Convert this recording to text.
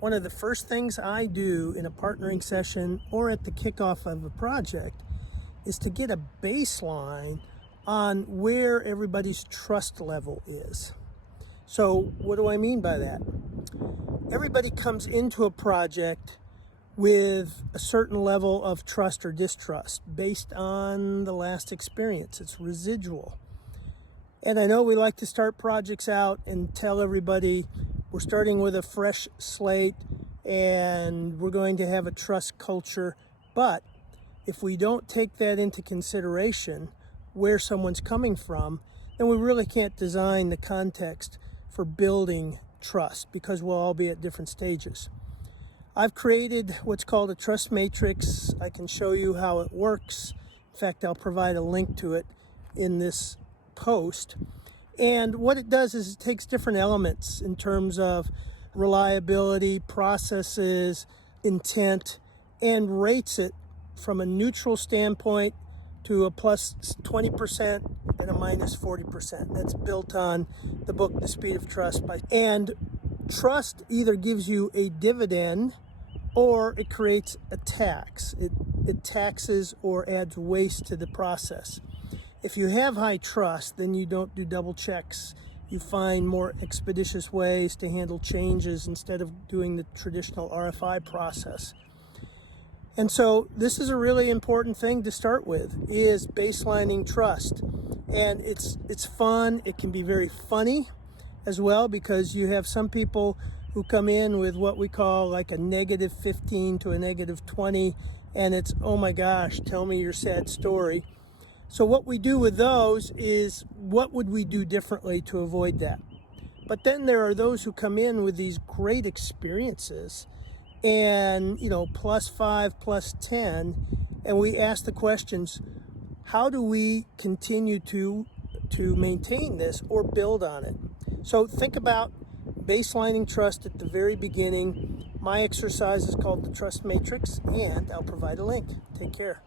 One of the first things I do in a partnering session or at the kickoff of a project is to get a baseline on where everybody's trust level is. So what do I mean by that? Everybody comes into a project with a certain level of trust or distrust based on the last experience. It's residual. And I know we like to start projects out and tell everybody we're starting with a fresh slate and we're going to have a trust culture. But if we don't take that into consideration, where someone's coming from, then we really can't design the context for building trust because we'll all be at different stages. I've created what's called a trust matrix. I can show you how it works. In fact, I'll provide a link to it in this post. And what it does is it takes different elements in terms of reliability, processes, intent, and rates it from a neutral standpoint to a plus 20% and a minus 40%. That's built on the book, The Speed of Trust. And trust either gives you a dividend or it creates a tax. It taxes or adds waste to the process. If you have high trust, then you don't do double checks. You find more expeditious ways to handle changes instead of doing the traditional RFI process. And so this is a really important thing to start with, is baselining trust. And it's fun. It can be very funny as well, because you have some people who come in with what we call like a negative 15 to a negative 20, and it's, oh my gosh, tell me your sad story. So what we do with those is, what would we do differently to avoid that? But then there are those who come in with these great experiences and, +5, +10, and we ask the questions, how do we continue to maintain this or build on it? So think about baselining trust at the very beginning. My exercise is called the Trust Matrix, and I'll provide a link. Take care.